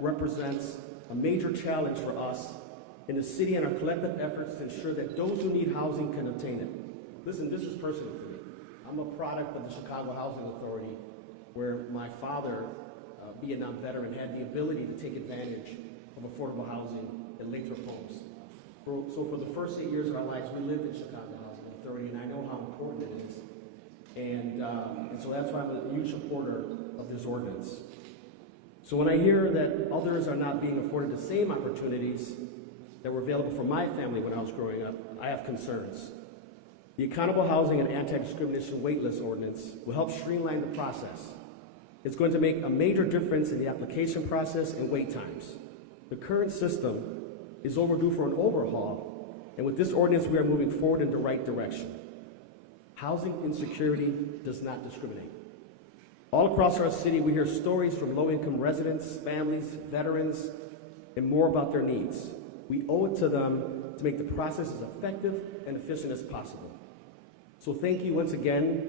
represents a major challenge for us in the city and our collective efforts to ensure that those who need housing can obtain it. Listen, this is personal for me. I'm a product of the Chicago Housing Authority, where my father, Vietnam veteran, had the ability to take advantage of affordable housing at Lathrop Homes. So for the first 8 years of our lives, we lived in Chicago Housing Authority, and I know how important it is. And so that's why I'm a huge supporter of this ordinance. So when I hear that others are not being afforded the same opportunities that were available for my family when I was growing up, I have concerns. The Accountable Housing and Anti-Discrimination Waitlist Ordinance will help streamline the process. It's going to make a major difference in the application process and wait times. The current system is overdue for an overhaul, and with this ordinance we are moving forward in the right direction. Housing insecurity does not discriminate. All across our city we hear stories from low-income residents, families, veterans, and more about their needs. We owe it to them to make the process as effective and efficient as possible. So thank you once again.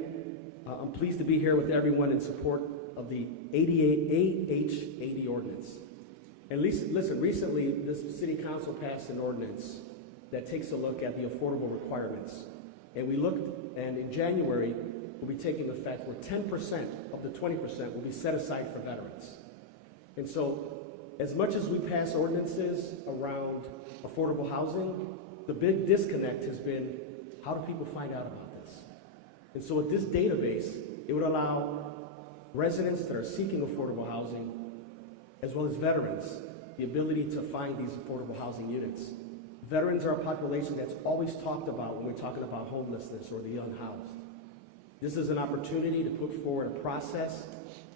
I'm pleased to be here with everyone in support of the AH-80 ordinance. And listen, recently this city council passed an ordinance that takes a look at the affordable requirements. And we looked, and in January will be taking effect where 10% of the 20% will be set aside for veterans. And so as much as we pass ordinances around affordable housing, the big disconnect has been, how do people find out about this? And so with this database, it would allow residents that are seeking affordable housing, as well as veterans, the ability to find these affordable housing units. Veterans are a population that's always talked about when we're talking about homelessness or the unhoused. This is an opportunity to put forward a process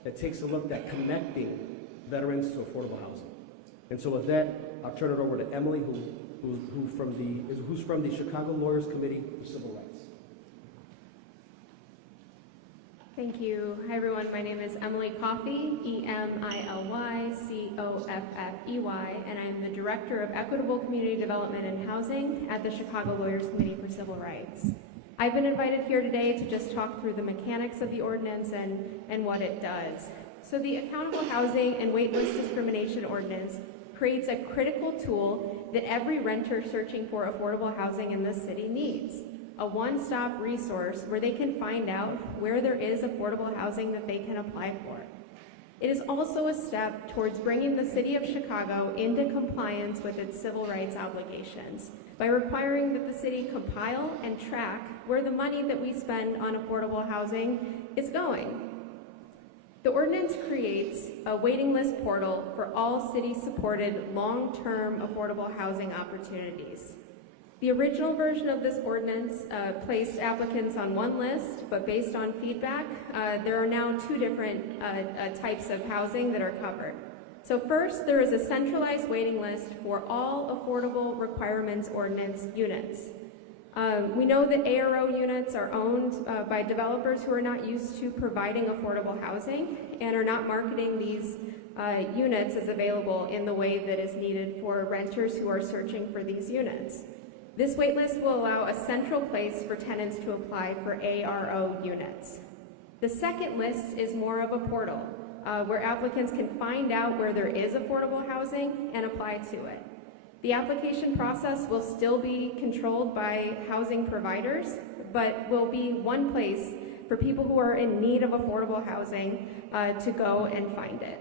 that takes a look at connecting veterans to affordable housing. And so with that, I'll turn it over to Emily, who's from the Chicago Lawyers Committee for Civil Rights. Thank you. Hi everyone, my name is Emily Coffey, E-M-I-L-Y-C-O-F-F-E-Y, and I'm the Director of Equitable Community Development and Housing at the Chicago Lawyers Committee for Civil Rights. I've been invited here today to just talk through the mechanics of the ordinance and what it does. So the Accountable Housing and Waitlist Discrimination Ordinance creates a critical tool that every renter searching for affordable housing in this city needs. A one-stop resource where they can find out where there is affordable housing that they can apply for. It is also a step towards bringing the City of Chicago into compliance with its civil rights obligations by requiring that the city compile and track where the money that we spend on affordable housing is going. The ordinance creates a waiting list portal for all city-supported long-term affordable housing opportunities. The original version of this ordinance placed applicants on one list, but based on feedback, there are now two different types of housing that are covered. So first, there is a centralized waiting list for all affordable requirements ordinance units. We know that ARO units are owned by developers who are not used to providing affordable housing and are not marketing these units as available in the way that is needed for renters who are searching for these units. This waitlist will allow a central place for tenants to apply for ARO units. The second list is more of a portal where applicants can find out where there is affordable housing and apply to it. The application process will still be controlled by housing providers, but will be one place for people who are in need of affordable housing to go and find it.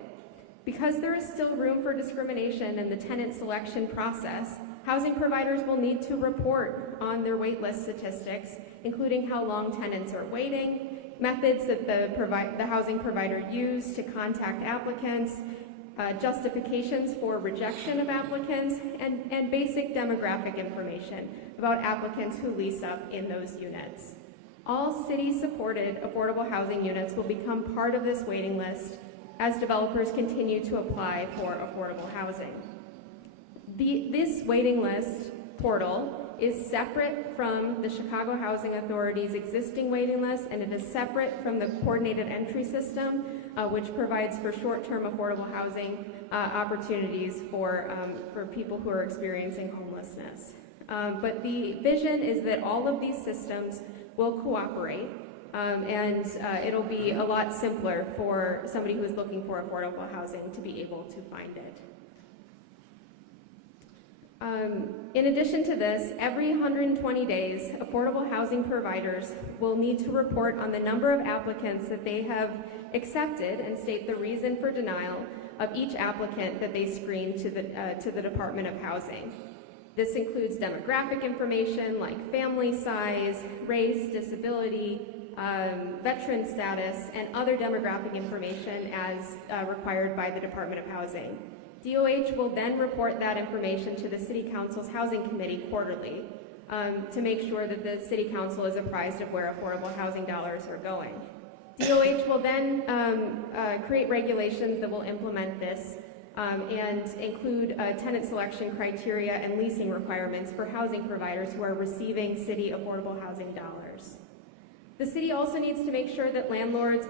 Because there is still room for discrimination in the tenant selection process, housing providers will need to report on their waitlist statistics, including how long tenants are waiting, methods that the housing provider used to contact applicants, justifications for rejection of applicants, and basic demographic information about applicants who lease up in those units. All city-supported affordable housing units will become part of this waiting list as developers continue to apply for affordable housing. This waiting list portal is separate from the Chicago Housing Authority's existing waiting list, and it is separate from the coordinated entry system, which provides for short-term affordable housing opportunities for people who are experiencing homelessness. But the vision is that all of these systems will cooperate It'll be a lot simpler for somebody who is looking for affordable housing to be able to find it. In addition to this, every 120 days, affordable housing providers will need to report on the number of applicants that they have accepted and state the reason for denial of each applicant that they screen to the Department of Housing. This includes demographic information like family size, race, disability, veteran status, and other demographic information as required by the Department of Housing. DOH will then report that information to the City Council's Housing Committee quarterly to make sure that the City Council is apprised of where affordable housing dollars are going. DOH will then create regulations that will implement this and include tenant selection criteria and leasing requirements for housing providers who are receiving city affordable housing dollars. The city also needs to make sure that landlords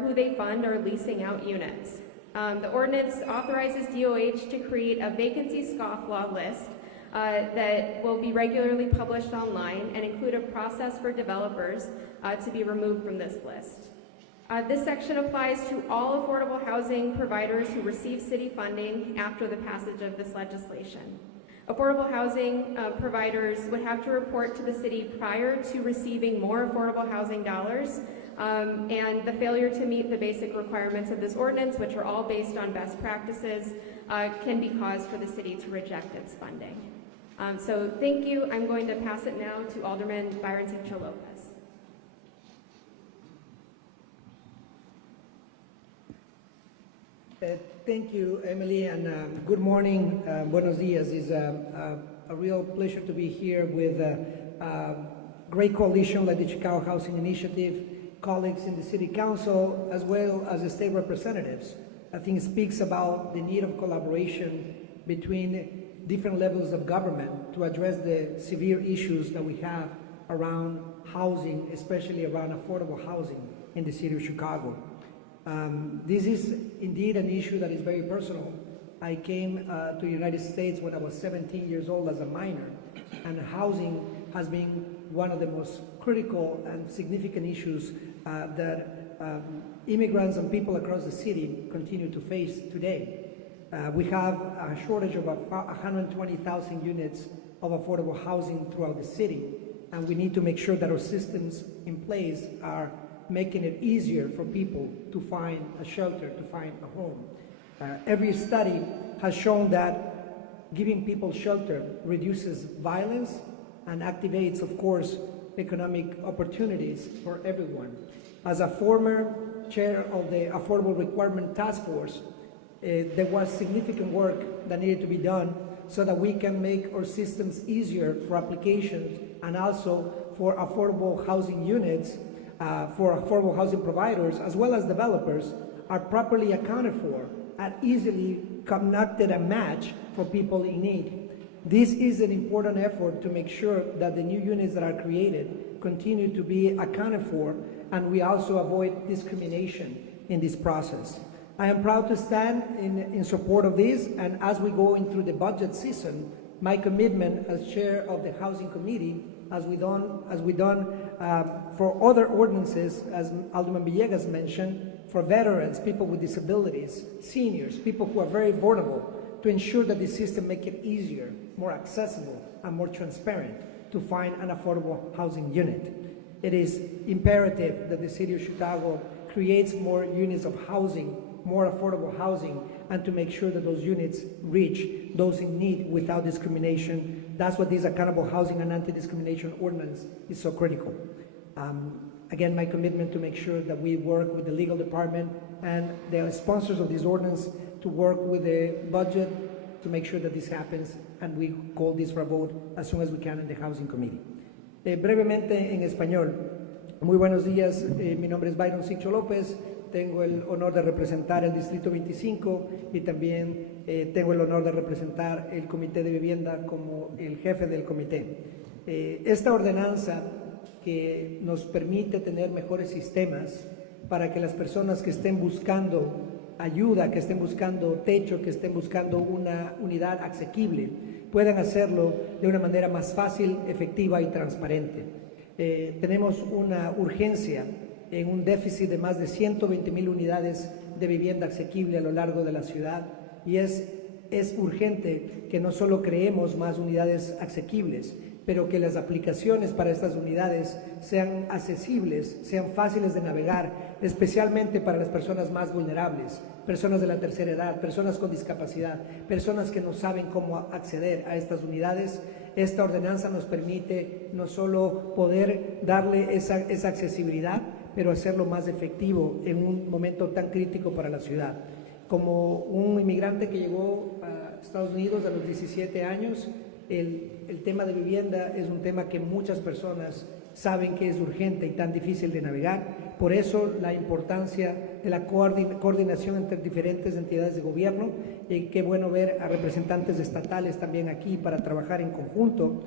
who they fund are leasing out units. The ordinance authorizes DOH to create a vacancy scofflaw list that will be regularly published online and include a process for developers to be removed from this list. This section applies to all affordable housing providers who receive city funding after the passage of this legislation. Affordable housing providers would have to report to the city prior to receiving more affordable housing dollars, and the failure to meet the basic requirements of this ordinance, which are all based on best practices, can be cause for the city to reject its funding. So thank you. I'm going to pass it now to Alderman Byron Sancho-Lopez. Thank you, Emily, and good morning. Buenos dias. It's a real pleasure to be here with a great coalition like the Chicago Housing Initiative, colleagues in the City Council, as well as the state representatives. I think it speaks about the need of collaboration between different levels of government to address the severe issues that we have around housing, especially around affordable housing in the city of Chicago. This is indeed an issue that is very personal. I came to the United States when I was 17 years old as a minor, and housing has been one of the most critical and significant issues that immigrants and people across the city continue to face today. We have a shortage of 120,000 units of affordable housing throughout the city, and we need to make sure that our systems in place are making it easier for people to find a shelter, to find a home. Every study has shown that giving people shelter reduces violence and activates, of course, economic opportunities for everyone. As a former chair of the Affordable Requirement Task Force, there was significant work that needed to be done so that we can make our systems easier for applications and also for affordable housing units, for affordable housing providers, as well as developers, are properly accounted for and easily conducted a match for people in need. This is an important effort to make sure that the new units that are created continue to be accounted for, and we also avoid discrimination in this process. I am proud to stand in support of this, and as we go into the budget season, my commitment as chair of the Housing Committee, as we done for other ordinances, as Alderman Villegas mentioned, for veterans, people with disabilities, seniors, people who are very vulnerable, to ensure that the system make it easier, more accessible, and more transparent to find an affordable housing unit. It is imperative that the City of Chicago creates more units of housing, more affordable housing, and to make sure that those units reach those in need without discrimination. That's what this accountable housing and anti-discrimination ordinance is so critical. Again, my commitment to make sure that we work with the legal department and the sponsors of this ordinance to work with the budget to make sure that this happens, and we call this for a vote as soon as we can in the Housing Committee. Brevemente en español. Muy buenos días, mi nombre es Byron Sancho-Lopez. Tengo el honor de representar el Distrito 25 y también tengo el honor de representar el Comité de Vivienda como el jefe del comité. Esta ordenanza que nos permite tener mejores sistemas para que las personas que estén buscando ayuda, que estén buscando techo, que estén buscando una unidad asequible, puedan hacerlo de una manera más fácil, efectiva y transparente. Tenemos una urgencia en un déficit de más de 120,000 unidades de vivienda asequible a lo largo de la ciudad, y es urgente que no solo creemos más unidades asequibles, pero que las aplicaciones para estas unidades sean accesibles, sean fáciles de navegar, especialmente para las personas más vulnerables, personas de la tercera edad, personas con discapacidad, personas que no saben cómo acceder a estas unidades. Esta ordenanza nos permite no solo poder darle esa accesibilidad, pero hacerlo más efectivo en un momento tan crítico para la ciudad. Como un inmigrante que llegó a Estados Unidos a los 17 años, el tema de vivienda es un tema que muchas personas saben que es urgente y tan difícil de navegar. Por eso la importancia de la coordinación entre diferentes entidades de gobierno, y qué bueno ver a representantes estatales también aquí para trabajar en conjunto.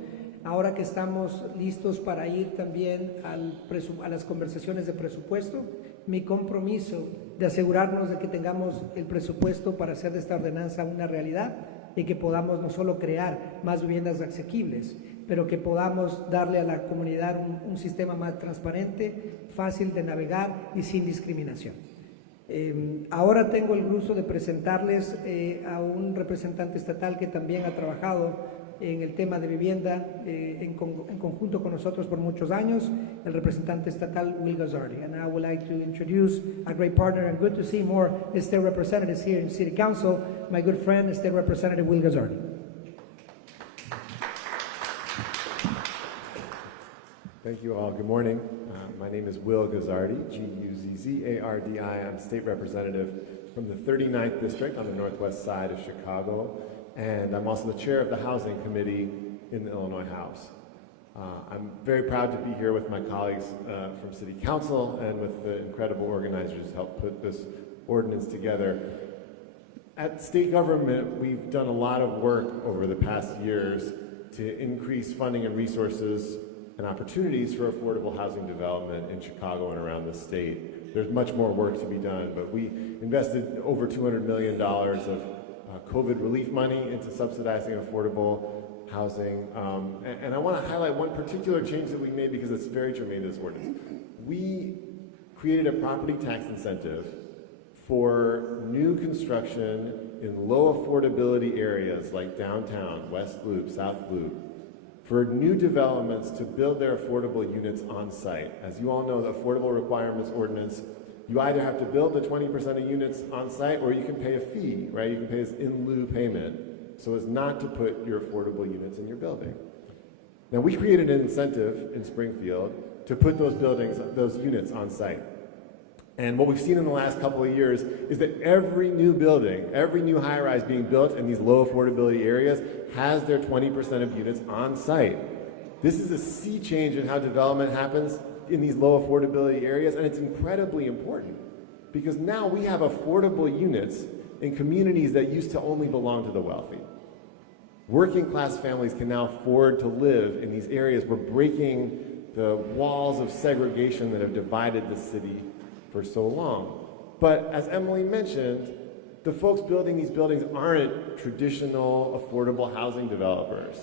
Ahora que estamos listos para ir también a las conversaciones de presupuesto, mi compromiso de asegurarnos de que tengamos el presupuesto para hacer de esta ordenanza una realidad y que podamos no solo crear más viviendas asequibles, pero que podamos darle a la comunidad un sistema más transparente, fácil de navegar y sin discriminación. Ahora tengo el gusto de presentarles a un representante estatal que también ha trabajado en el tema de vivienda en conjunto con nosotros por muchos años, el representante estatal Will Gazzardi. And I would like to introduce a great partner, and good to see more state representatives here in City Council, my good friend, State Representative Will Gazzardi. Thank you all. Good morning. My name is Will Gazzardi, Guzzardi. I'm State Representative from the 39th District on the northwest side of Chicago, and I'm also the chair of the Housing Committee in the Illinois House. I'm very proud to be here with my colleagues from City Council and with the incredible organizers who helped put this ordinance together. At state government, we've done a lot of work over the past years to increase funding and resources and opportunities for affordable housing development in Chicago and around the state. There's much more work to be done, but we invested over $200 million of COVID relief money into subsidizing affordable housing. And I want to highlight one particular change that we made because it's very germane to this ordinance. We created a property tax incentive for new construction in low affordability areas like downtown, West Loop, South Loop, for new developments to build their affordable units on site. As you all know, the Affordable Requirements Ordinance, you either have to build the 20% of units on site or you can pay a fee, right? You can pay this in lieu payment so as not to put your affordable units in your building. Now, we created an incentive in Springfield to put those units on site. And what we've seen in the last couple of years is that every new building, every new high-rise being built in these low affordability areas has their 20% of units on site. This is a sea change in how development happens in these low affordability areas, and it's incredibly important because now we have affordable units in communities that used to only belong to the wealthy. Working class families can now afford to live in these areas. We're breaking the walls of segregation that have divided the city for so long. But as Emily mentioned, the folks building these buildings aren't traditional affordable housing developers.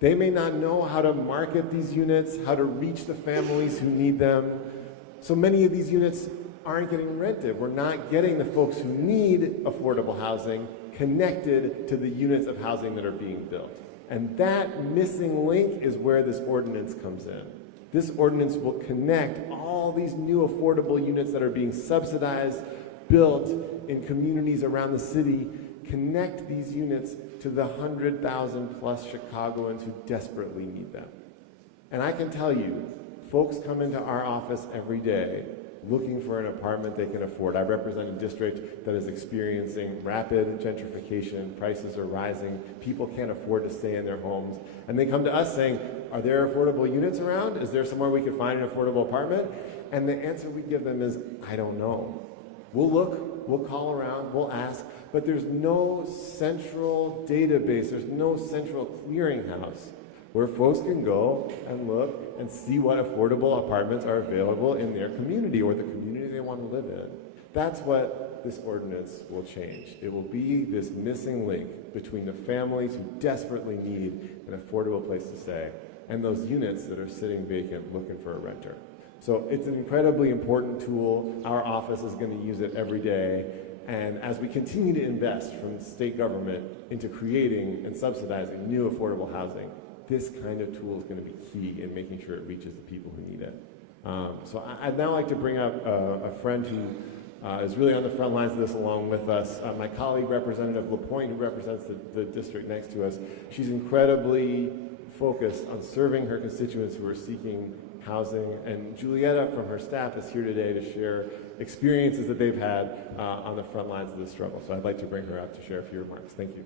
They may not know how to market these units, how to reach the families who need them. So many of these units aren't getting rented. We're not getting the folks who need affordable housing connected to the units of housing that are being built. And that missing link is where this ordinance comes in. This ordinance will connect all these new affordable units that are being subsidized, built in communities around the city, connect these units to the 100,000 plus Chicagoans who desperately need them. And I can tell you, folks come into our office every day looking for an apartment they can afford. I represent a district that is experiencing rapid gentrification. Prices are rising. People can't afford to stay in their homes. And they come to us saying, are there affordable units around? Is there somewhere we could find an affordable apartment? And the answer we give them is, I don't know. We'll look, we'll call around, we'll ask, but there's no central database, there's no central clearinghouse where folks can go and look and see what affordable apartments are available in their community or the community they want to live in. That's what this ordinance will change. It will be this missing link between the families who desperately need an affordable place to stay and those units that are sitting vacant looking for a renter. So it's an incredibly important tool. Our office is going to use it every day. And as we continue to invest from state government into creating and subsidizing new affordable housing, this kind of tool is going to be key in making sure it reaches the people who need it. So I'd now like to bring up a friend who is really on the front lines of this along with us, my colleague, Representative LaPointe, who represents the district next to us. She's incredibly focused on serving her constituents who are seeking housing, and Julietta from her staff is here today to share experiences that they've had on the front lines of this struggle. So I'd like to bring her up to share a few remarks. Thank you.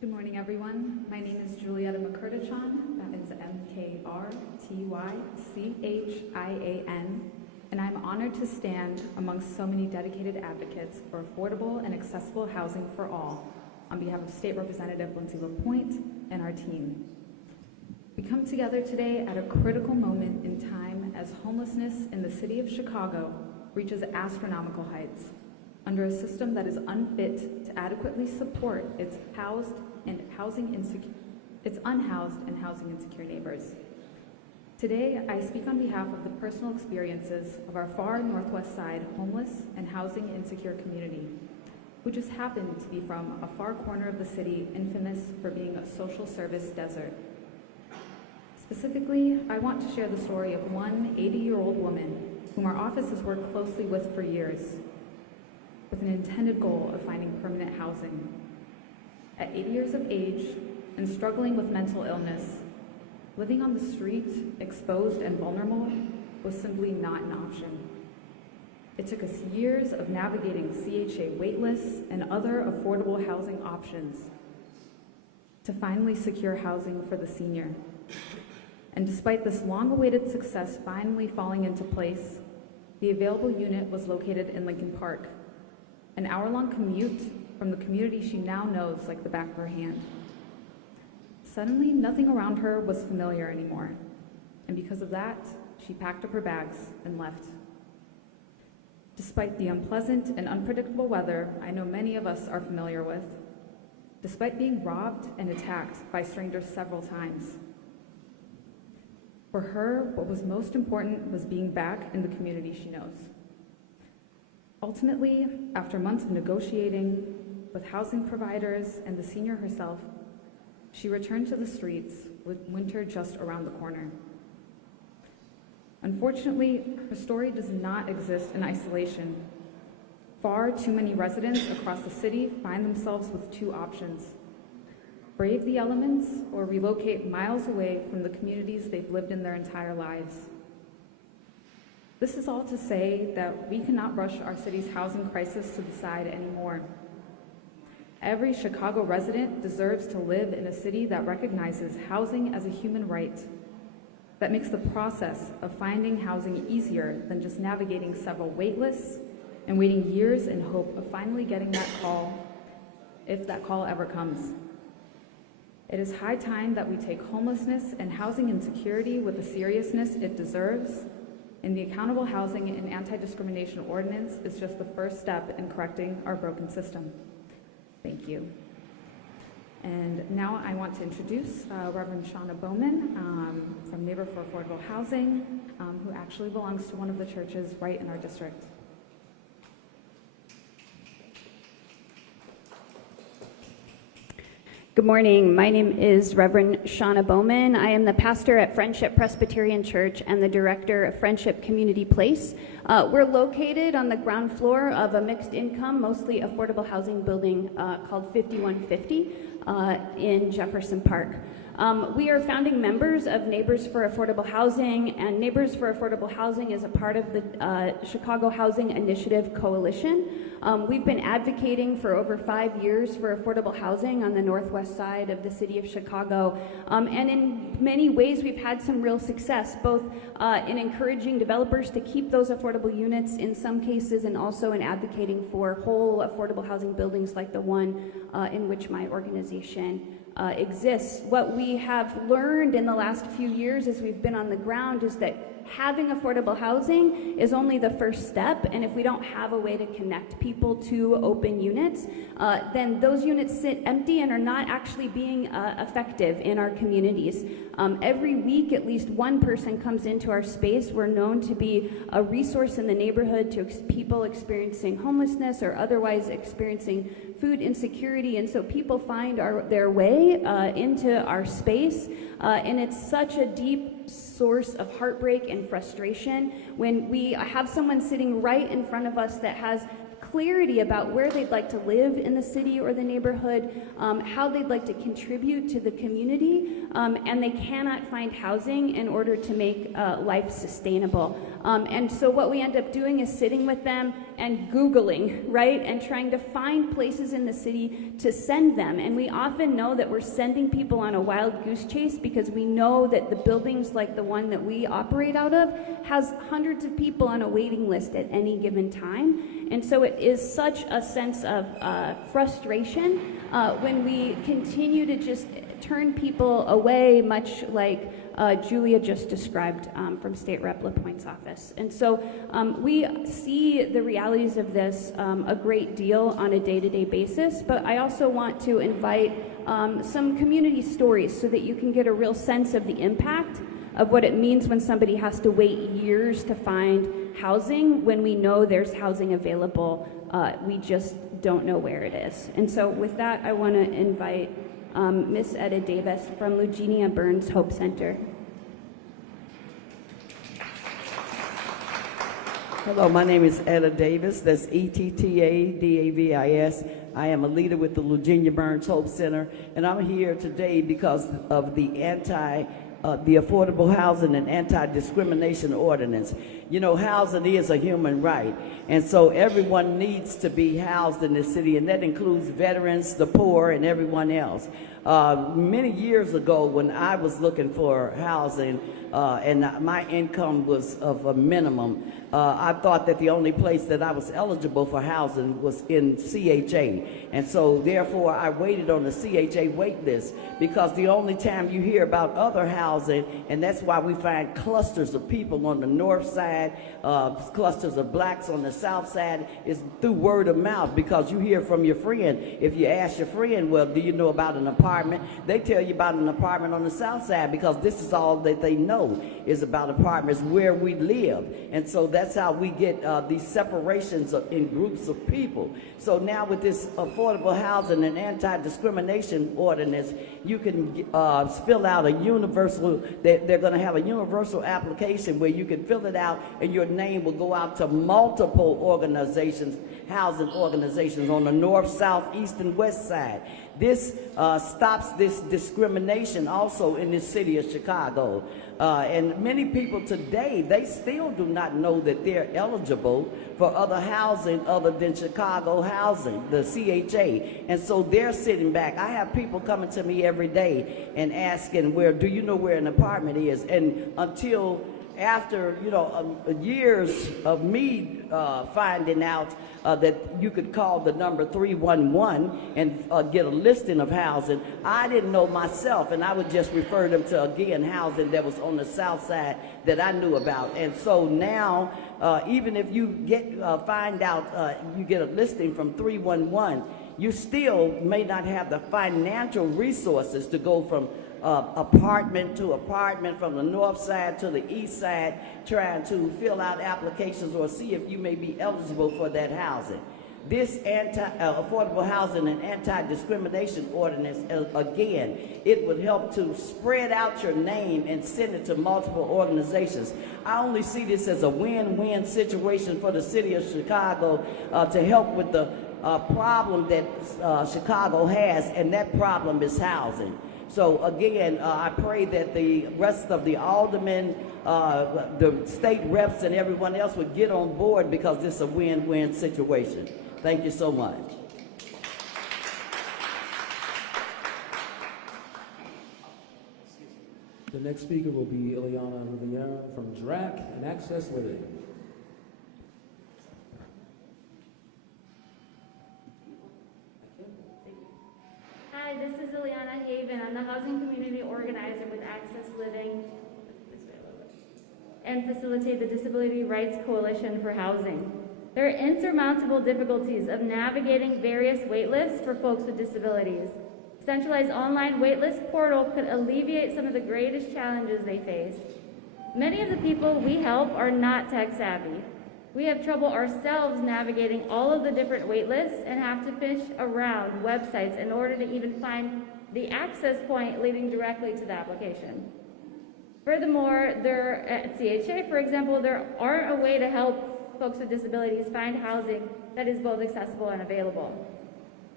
Good morning, everyone. My name is Julietta McCurtichon. That is MKRTYCHIAN, and I'm honored to stand amongst so many dedicated advocates for affordable and accessible housing for all on behalf of State Representative Lindsay LaPointe and our team. We come together today at a critical moment in time as homelessness in the city of Chicago reaches astronomical heights under a system that is unfit to adequately support its unhoused and housing insecure neighbors. Today, I speak on behalf of the personal experiences of our far northwest side homeless and housing insecure community, who just happened to be from a far corner of the city infamous for being a social service desert. Specifically, I want to share the story of one 80-year-old woman whom our office has worked closely with for years, with an intended goal of finding permanent housing. At 80 years of age and struggling with mental illness, living on the street, exposed and vulnerable, was simply not an option. It took us years of navigating CHA waitlists and other affordable housing options to finally secure housing for the senior. And despite this long-awaited success finally falling into place, the available unit was located in Lincoln Park, an hour-long commute from the community she now knows like the back of her hand. Suddenly, nothing around her was familiar anymore, and because of that, she packed up her bags and left. Despite the unpleasant and unpredictable weather I know many of us are familiar with, despite being robbed and attacked by strangers several times, for her, what was most important was being back in the community she knows. Ultimately, after months of negotiating with housing providers and the senior herself, she returned to the streets with winter just around the corner. Unfortunately, her story does not exist in isolation. Far too many residents across the city find themselves with two options: brave the elements or relocate miles away from the communities they've lived in their entire lives. This is all to say that we cannot brush our city's housing crisis to the side anymore. Every Chicago resident deserves to live in a city that recognizes housing as a human right, that makes the process of finding housing easier than just navigating several wait lists and waiting years in hope of finally getting that call, if that call ever comes. It is high time that we take homelessness and housing insecurity with the seriousness it deserves, and the Accountable Housing and Anti-Discrimination Ordinance is just the first step in correcting our broken system. Thank you. And now I want to introduce Reverend Shauna Bowman from Neighbor for Affordable Housing, who actually belongs to one of the churches right in our district. Good morning. My name is Reverend Shauna Bowman. I am the pastor at Friendship Presbyterian Church and the director of Friendship Community Place. We're located on the ground floor of a mixed income, mostly affordable housing building called 5150 in Jefferson Park. We are founding members of Neighbors for Affordable Housing, and Neighbors for Affordable Housing is a part of the Chicago Housing Initiative Coalition. We've been advocating for over 5 years for affordable housing on the northwest side of the city of Chicago, and in many ways we've had some real success, both in encouraging developers to keep those affordable units in some cases, and also in advocating for whole affordable housing buildings like the one in which my organization exists. What we have learned in the last few years as we've been on the ground is that having affordable housing is only the first step, and if we don't have a way to connect people to open units, then those units sit empty and are not actually being effective in our communities. Every week, at least one person comes into our space. We're known to be a resource in the neighborhood to people experiencing homelessness or otherwise experiencing food insecurity, and so people find their way into our space, and it's such a deep source of heartbreak and frustration when we have someone sitting right in front of us that has clarity about where they'd like to live in the city or the neighborhood, how they'd like to contribute to the community, and they cannot find housing in order to make life sustainable. And so what we end up doing is sitting with them and Googling, right, and trying to find places in the city to send them. And we often know that we're sending people on a wild goose chase because we know that the buildings like the one that we operate out of has hundreds of people on a waiting list at any given time. And so it is such a sense of frustration when we continue to just turn people away, much like Julia just described from State Rep LaPointe's office. And so we see the realities of this a great deal on a day-to-day basis, but I also want to invite some community stories so that you can get a real sense of the impact of what it means when somebody has to wait years to find housing when we know there's housing available. We just don't know where it is. And so with that, I want to invite Miss Etta Davis from Eugenia Burns Hope Center. Hello, my name is Etta Davis. That's ETTADAVIS. I am a leader with the Eugenia Burns Hope Center, and I'm here today because of the Affordable Housing and Anti-Discrimination Ordinance. You know, housing is a human right, and so everyone needs to be housed in the city, and that includes veterans, the poor, and everyone else. Many years ago, when I was looking for housing and my income was of a minimum, I thought that the only place that I was eligible for housing was in CHA. And so therefore I waited on the CHA wait list, because the only time you hear about other housing, and that's why we find clusters of people on the north side, clusters of blacks on the south side, is through word of mouth, because you hear from your friend. If you ask your friend, well, do you know about an apartment? They tell you about an apartment on the south side, because this is all that they know is about apartments where we live. And so that's how we get these separations in groups of people. So now with this Affordable Housing and Anti-Discrimination Ordinance, you can fill out a universal, they're going to have a universal application where you can fill it out and your name will go out to multiple organizations, housing organizations on the north, south, east, and west side. This stops this discrimination also in the city of Chicago. And many people today, they still do not know that they're eligible for other housing other than Chicago housing, the CHA. And so they're sitting back. I have people coming to me every day and asking, do you know where an apartment is? And until after, years of me finding out that you could call the number 311 and get a listing of housing, I didn't know myself, and I would just refer them to, again, housing that was on the south side that I knew about. And so now, even if you find out you get a listing from 311, you still may not have the financial resources to go from apartment to apartment, from the north side to the east side, trying to fill out applications or see if you may be eligible for that housing. This Affordable Housing and Anti-Discrimination Ordinance, again, it would help to spread out your name and send it to multiple organizations. I only see this as a win-win situation for the city of Chicago to help with the problem that Chicago has, and that problem is housing. So again, I pray that the rest of the aldermen, the state reps, and everyone else would get on board, because this is a win-win situation. Thank you so much. The next speaker will be Ileana Rivera from DRAC and Access Living. Hi, this is Ileana Joanna Haven. I'm the housing community organizer with Access Living and facilitate the Disability Rights Coalition for Housing. There are insurmountable difficulties of navigating various waitlists for folks with disabilities. Centralized online waitlist portal could alleviate some of the greatest challenges they face. Many of the people we help are not tech savvy. We have trouble ourselves navigating all of the different waitlists and have to fish around websites in order to even find the access point leading directly to the application. Furthermore, there at CHA, for example, there aren't a way to help folks with disabilities find housing that is both accessible and available.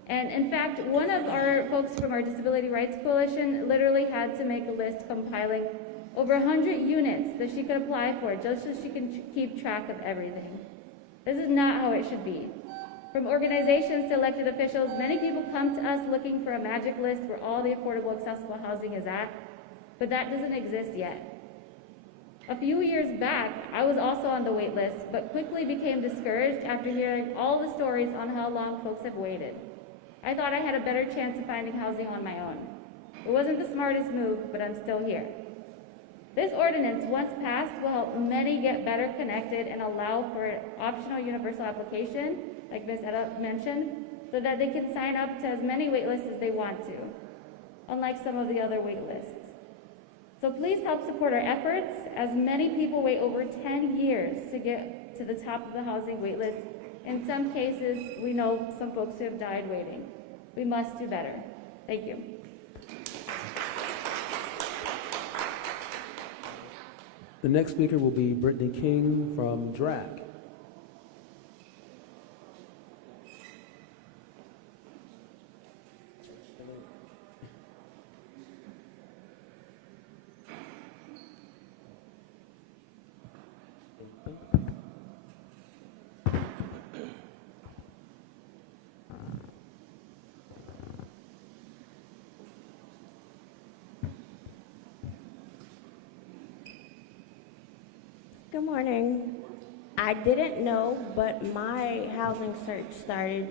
And in fact, one of our folks from our Disability Rights Coalition literally had to make a list compiling over 100 units that she could apply for just so she can keep track of everything. This is not how it should be. From organizations to elected officials, many people come to us looking for a magic list where all the affordable, accessible housing is at, but that doesn't exist yet. A few years back, I was also on the wait list, but quickly became discouraged after hearing all the stories on how long folks have waited. I thought I had a better chance of finding housing on my own. It wasn't the smartest move, but I'm still here. This ordinance, once passed, will help many get better connected and allow for an optional universal application, like Ms. Etta mentioned, so that they can sign up to as many wait lists as they want to, unlike some of the other wait lists. So please help support our efforts, as many people wait over 10 years to get to the top of the housing wait list. In some cases, we know some folks who have died waiting. We must do better. Thank you. The next speaker will be Brittany King from DRAC. Good morning. I didn't know, but my housing search started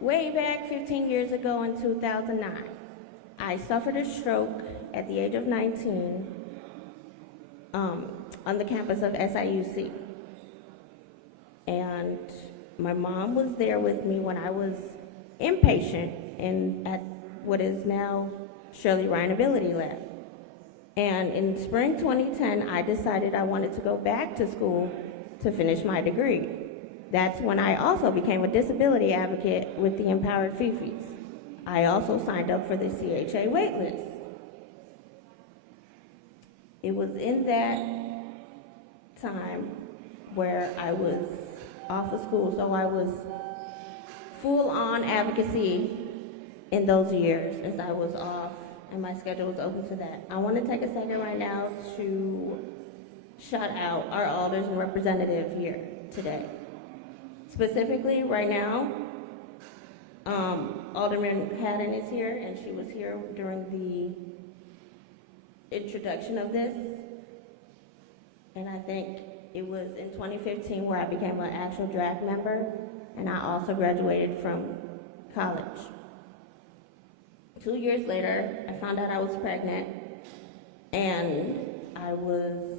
way back 15 years ago in 2009. I suffered a stroke at the age of 19 on the campus of SIUC. And my mom was there with me when I was inpatient at what is now Shirley Ryan Ability Lab. And in spring 2010, I decided I wanted to go back to school to finish my degree. That's when I also became a disability advocate with the Empowered Fifis. I also signed up for the CHA waitlist. It was in that time where I was off of school, so I was full-on advocacy in those years as I was off, and my schedule was open to that. I want to take a second right now to shout out our alders and representative here today. Specifically, right now, Alderman Haddon is here, and she was here during the introduction of this. And I think it was in 2015 where I became an actual DRAC member, and I also graduated from college. 2 years later, I found out I was pregnant, and I was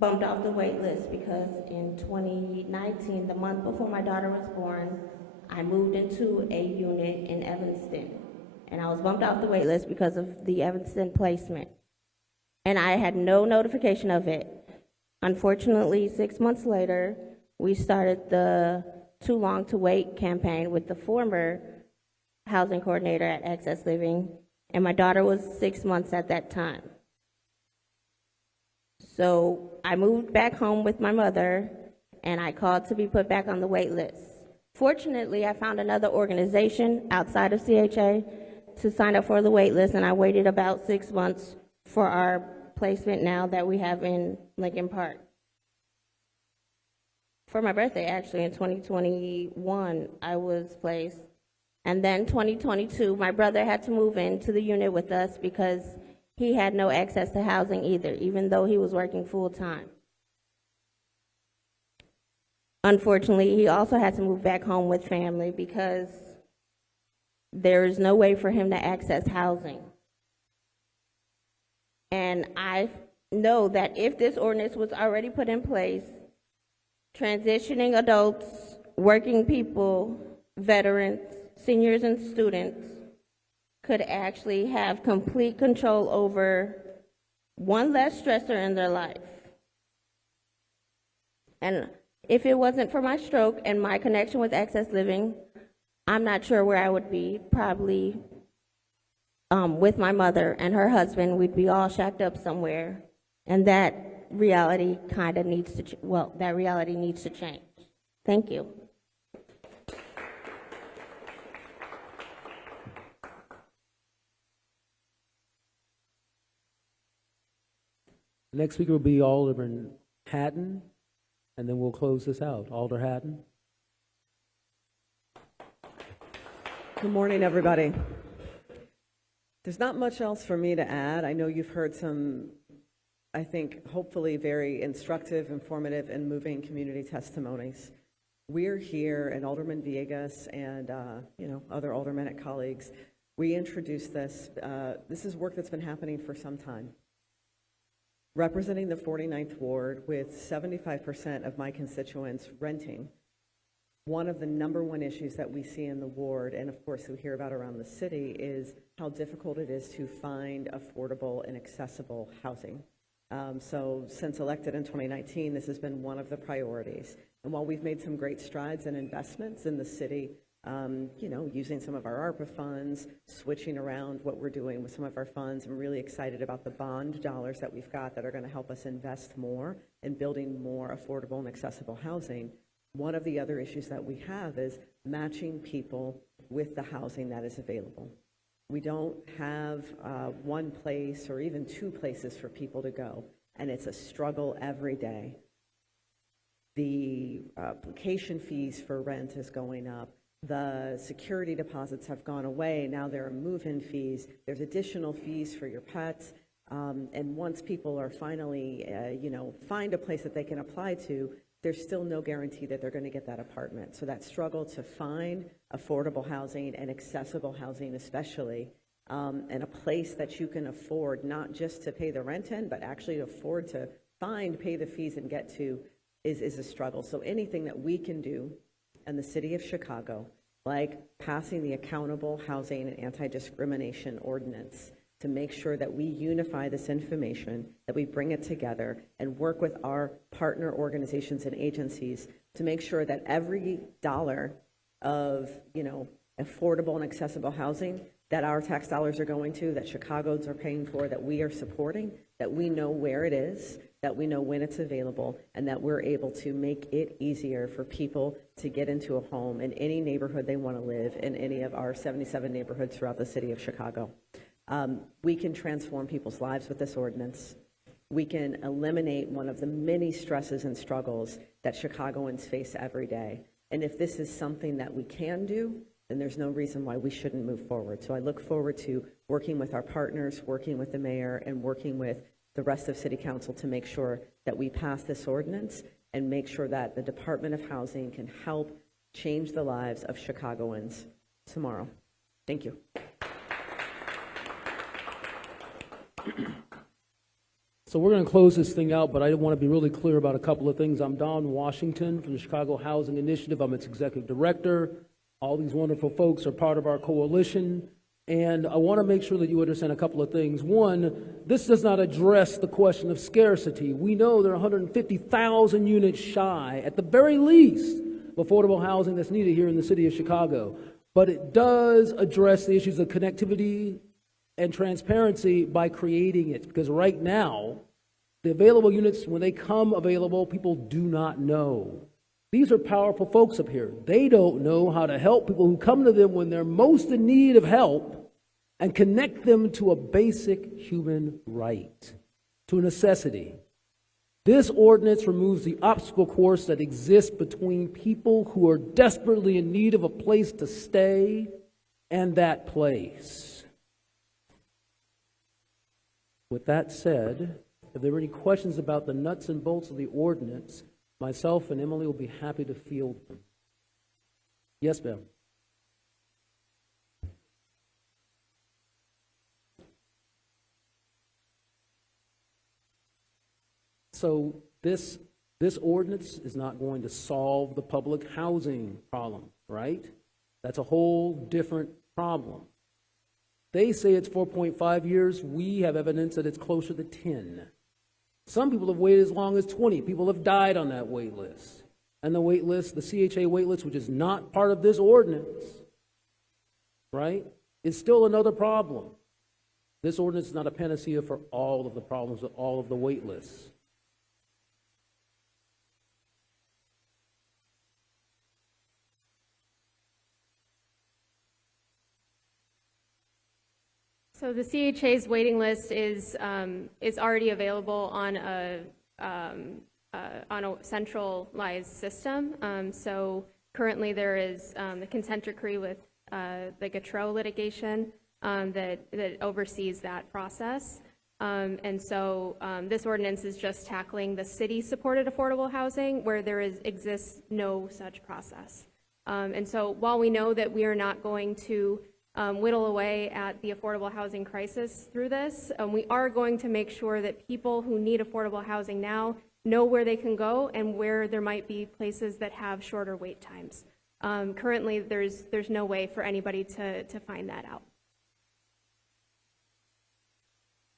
bumped off the wait list because in 2019, the month before my daughter was born, I moved into a unit in Evanston, and I was bumped off the wait list because of the Evanston placement. And I had no notification of it. Unfortunately, 6 months later, we started the Too Long to Wait campaign with the former housing coordinator at Access Living, and my daughter was 6 months at that time. So I moved back home with my mother, and I called to be put back on the wait list. Fortunately, I found another organization outside of CHA to sign up for the wait list, and I waited about 6 months for our placement now that we have in Lincoln Park. For my birthday, actually, in 2021, I was placed. And then 2022, my brother had to move into the unit with us because he had no access to housing either, even though he was working full-time. Unfortunately, he also had to move back home with family because there is no way for him to access housing. And I know that if this ordinance was already put in place, transitioning adults, working people, veterans, seniors, and students could actually have complete control over one less stressor in their life. And if it wasn't for my stroke and my connection with Access Living, I'm not sure where I would be. Probably with my mother and her husband. We'd be all shacked up somewhere. And that reality kind of needs to, that reality needs to change. Thank you. Next speaker will be Alderman Hatton, and then we'll close this out. Alder Hatton. Good morning, everybody. There's not much else for me to add. I know you've heard some, I think, hopefully very instructive, informative, and moving community testimonies. We're here, and Alderman Villegas and other aldermanic colleagues, we introduced this. This is work that's been happening for some time. Representing the 49th Ward with 75% of my constituents renting, one of the number one issues that we see in the ward, and of course we hear about around the city, is how difficult it is to find affordable and accessible housing. So since elected in 2019, this has been one of the priorities. And while we've made some great strides and investments in the city, using some of our ARPA funds, switching around what we're doing with some of our funds, I'm really excited about the bond dollars that we've got that are going to help us invest more in building more affordable and accessible housing. One of the other issues that we have is matching people with the housing that is available. We don't have one place or even two places for people to go, and it's a struggle every day. The application fees for rent is going up. The security deposits have gone away. Now there are move-in fees. There's additional fees for your pets. And once people are finally, find a place that they can apply to, there's still no guarantee that they're going to get that apartment. So that struggle to find affordable housing and accessible housing especially, and a place that you can afford not just to pay the rent in, but actually afford to find, pay the fees, and get to is a struggle. So anything that we can do in the city of Chicago, like passing the Accountable Housing and Anti-Discrimination Ordinance, to make sure that we unify this information, that we bring it together and work with our partner organizations and agencies to make sure that every dollar of, affordable and accessible housing that our tax dollars are going to, that Chicagoans are paying for, that we are supporting, that we know where it is, that we know when it's available, and that we're able to make it easier for people to get into a home in any neighborhood they want to live in any of our 77 neighborhoods throughout the city of Chicago. We can transform people's lives with this ordinance. We can eliminate one of the many stresses and struggles that Chicagoans face every day. And if this is something that we can do, then there's no reason why we shouldn't move forward. So I look forward to working with our partners, working with the mayor, and working with the rest of City Council to make sure that we pass this ordinance and make sure that the Department of Housing can help change the lives of Chicagoans tomorrow. Thank you. So we're going to close this thing out, but I want to be really clear about a couple of things. I'm Don Washington from the Chicago Housing Initiative. I'm its executive director. All these wonderful folks are part of our coalition. And I want to make sure that you understand a couple of things. One, this does not address the question of scarcity. We know there are 150,000 units shy, at the very least, of affordable housing that's needed here in the city of Chicago. But it does address the issues of connectivity and transparency by creating it. Because right now, the available units, when they come available, people do not know. These are powerful folks up here. They don't know how to help people who come to them when they're most in need of help and connect them to a basic human right, to a necessity. This ordinance removes the obstacle course that exists between people who are desperately in need of a place to stay and that place. With that said, if there are any questions about the nuts and bolts of the ordinance, myself and Emily will be happy to field them. Yes, ma'am. So this ordinance is not going to solve the public housing problem, right? That's a whole different problem. They say it's 4.5 years. We have evidence that it's closer to 10. Some people have waited as long as 20. People have died on that wait list. And the wait list, the CHA wait list, which is not part of this ordinance, right, is still another problem. This ordinance is not a panacea for all of the problems with all of the wait lists. So the CHA's waiting list is already available on a centralized system. So currently there is the consent decree with the Gautreaux litigation that oversees that process. And so this ordinance is just tackling the city-supported affordable housing where there exists no such process. And so while we know that we are not going to whittle away at the affordable housing crisis through this, we are going to make sure that people who need affordable housing now know where they can go and where there might be places that have shorter wait times. Currently, there's no way for anybody to find that out.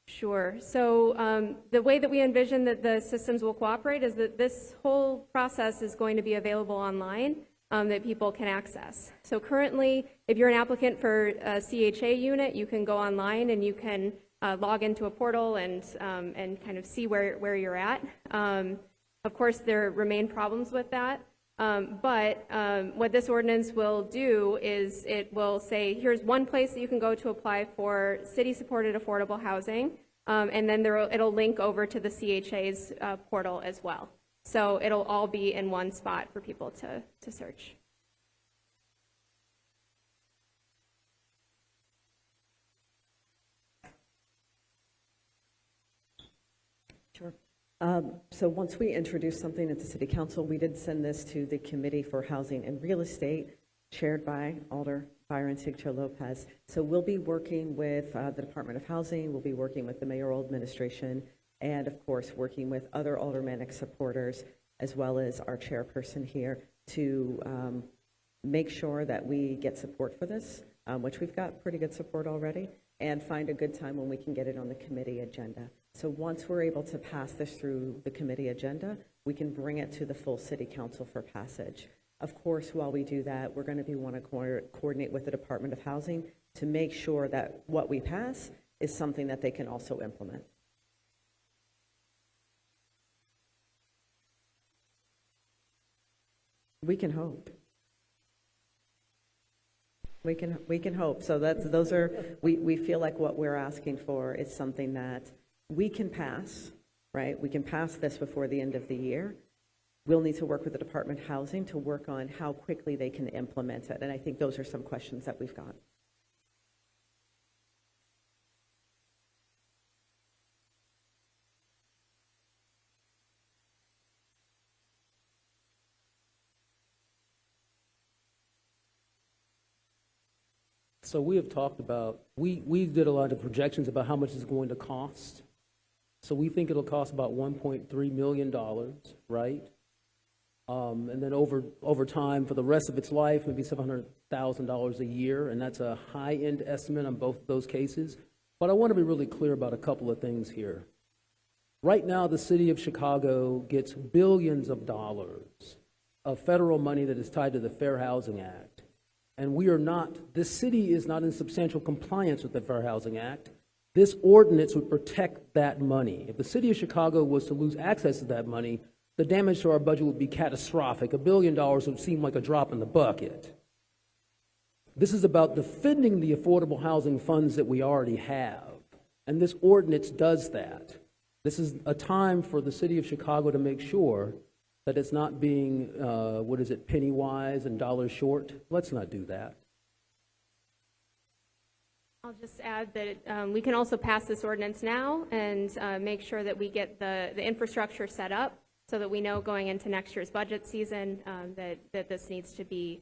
Sure. So the way that we envision that the systems will cooperate is that this whole process is going to be available online that people can access. So currently, if you're an applicant for a CHA unit, you can go online and you can log into a portal and kind of see where you're at. Of course, there remain problems with that. But what this ordinance will do is it will say, here's one place that you can go to apply for city-supported affordable housing, and then it'll link over to the CHA's portal as well. So it'll all be in one spot for people to search. Sure. So once we introduce something at the City Council, we did send this to the Committee for Housing and Real Estate, chaired by Alder Byron Sigcho Lopez. So we'll be working with the Department of Housing, we'll be working with the mayoral administration, and of course working with other aldermanic supporters, as well as our chairperson here, to make sure that we get support for this, which we've got pretty good support already, and find a good time when we can get it on the committee agenda. So once we're able to pass this through the committee agenda, we can bring it to the full City Council for passage. Of course, while we do that, we're going to want to coordinate with the Department of Housing to make sure that what we pass is something that they can also implement. We can hope. We can hope. So we feel like what we're asking for is something that we can pass, right? We can pass this before the end of the year. We'll need to work with the Department of Housing to work on how quickly they can implement it. And I think those are some questions that we've got. So we have talked about, we did a lot of projections about how much it's going to cost. So we think it'll cost about $1.3 million, right? And then over time, for the rest of its life, maybe $700,000 a year, and that's a high-end estimate on both of those cases. But I want to be really clear about a couple of things here. Right now, the city of Chicago gets billions of dollars of federal money that is tied to the Fair Housing Act. And this city is not in substantial compliance with the Fair Housing Act. This ordinance would protect that money. If the city of Chicago was to lose access to that money, the damage to our budget would be catastrophic. $1 billion would seem like a drop in the bucket. This is about defending the affordable housing funds that we already have. And this ordinance does that. This is a time for the city of Chicago to make sure that it's not being, penny wise and dollars short. Let's not do that. I'll just add that we can also pass this ordinance now and make sure that we get the infrastructure set up so that we know going into next year's budget season that this needs to be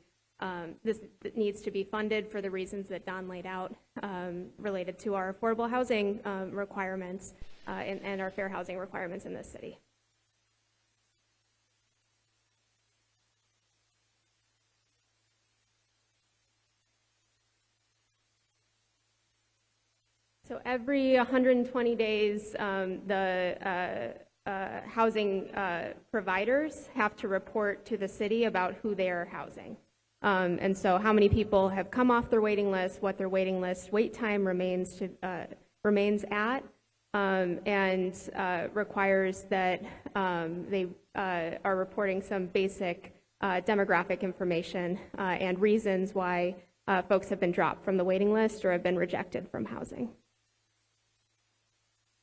funded for the reasons that Don laid out related to our affordable housing requirements and our fair housing requirements in this city. So every 120 days, the housing providers have to report to the city about who they are housing. And so how many people have come off their waiting list, what their waiting list wait time remains at, and requires that they are reporting some basic demographic information and reasons why folks have been dropped from the waiting list or have been rejected from housing.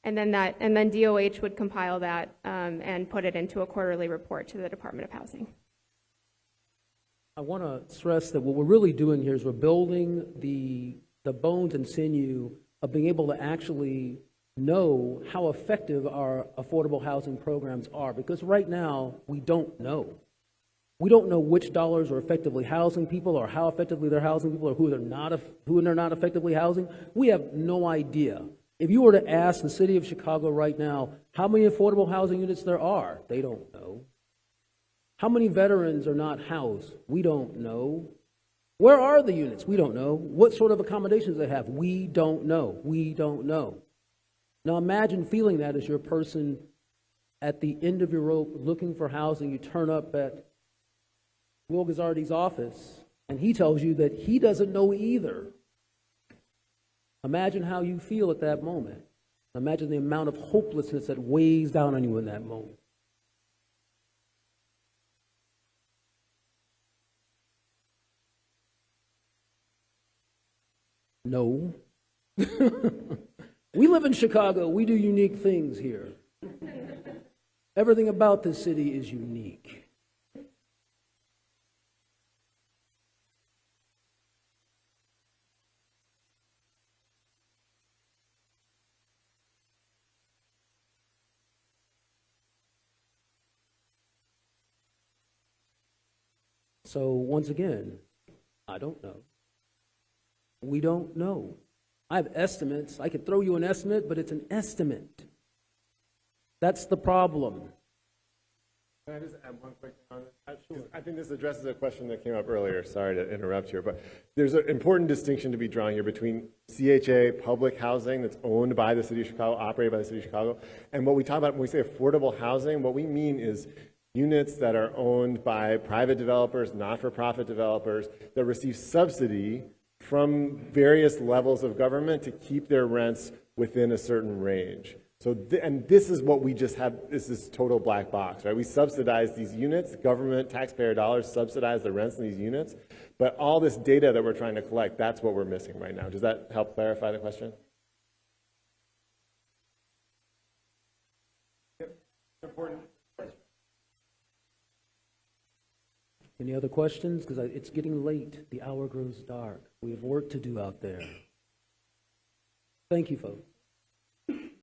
And then DOH would compile that and put it into a quarterly report to the Department of Housing. I want to stress that what we're really doing here is we're building the bones and sinew of being able to actually know how effective our affordable housing programs are, because right now we don't know. We don't know which dollars are effectively housing people or how effectively they're housing people or who they're not effectively housing. We have no idea. If you were to ask the city of Chicago right now how many affordable housing units there are, they don't know. How many veterans are not housed? We don't know. Where are the units? We don't know. What sort of accommodations they have? We don't know. We don't know. Now imagine feeling that as your person at the end of your rope looking for housing. You turn up at Will Gazzardi's office and he tells you that he doesn't know either. Imagine how you feel at that moment. Imagine the amount of hopelessness that weighs down on you in that moment. No. We live in Chicago. We do unique things here. Everything about this city is unique. So once again, I don't know. We don't know. I have estimates. I could throw you an estimate, but it's an estimate. That's the problem. Can I just add one quick comment? Sure. I think this addresses a question that came up earlier. Sorry to interrupt here, but there's an important distinction to be drawn here between CHA, public housing that's owned by the city of Chicago, operated by the city of Chicago, and what we talk about when we say affordable housing, what we mean is units that are owned by private developers, not-for-profit developers, that receive subsidy from various levels of government to keep their rents within a certain range. So, and this is what we just have, this is total black box, right? We subsidize these units, government, taxpayer dollars subsidize the rents in these units, but all this data that we're trying to collect, that's what we're missing right now. Does that help clarify the question? Yep, important. Any other questions? Because it's getting late. The hour grows dark. We have work to do out there. Thank you, folks.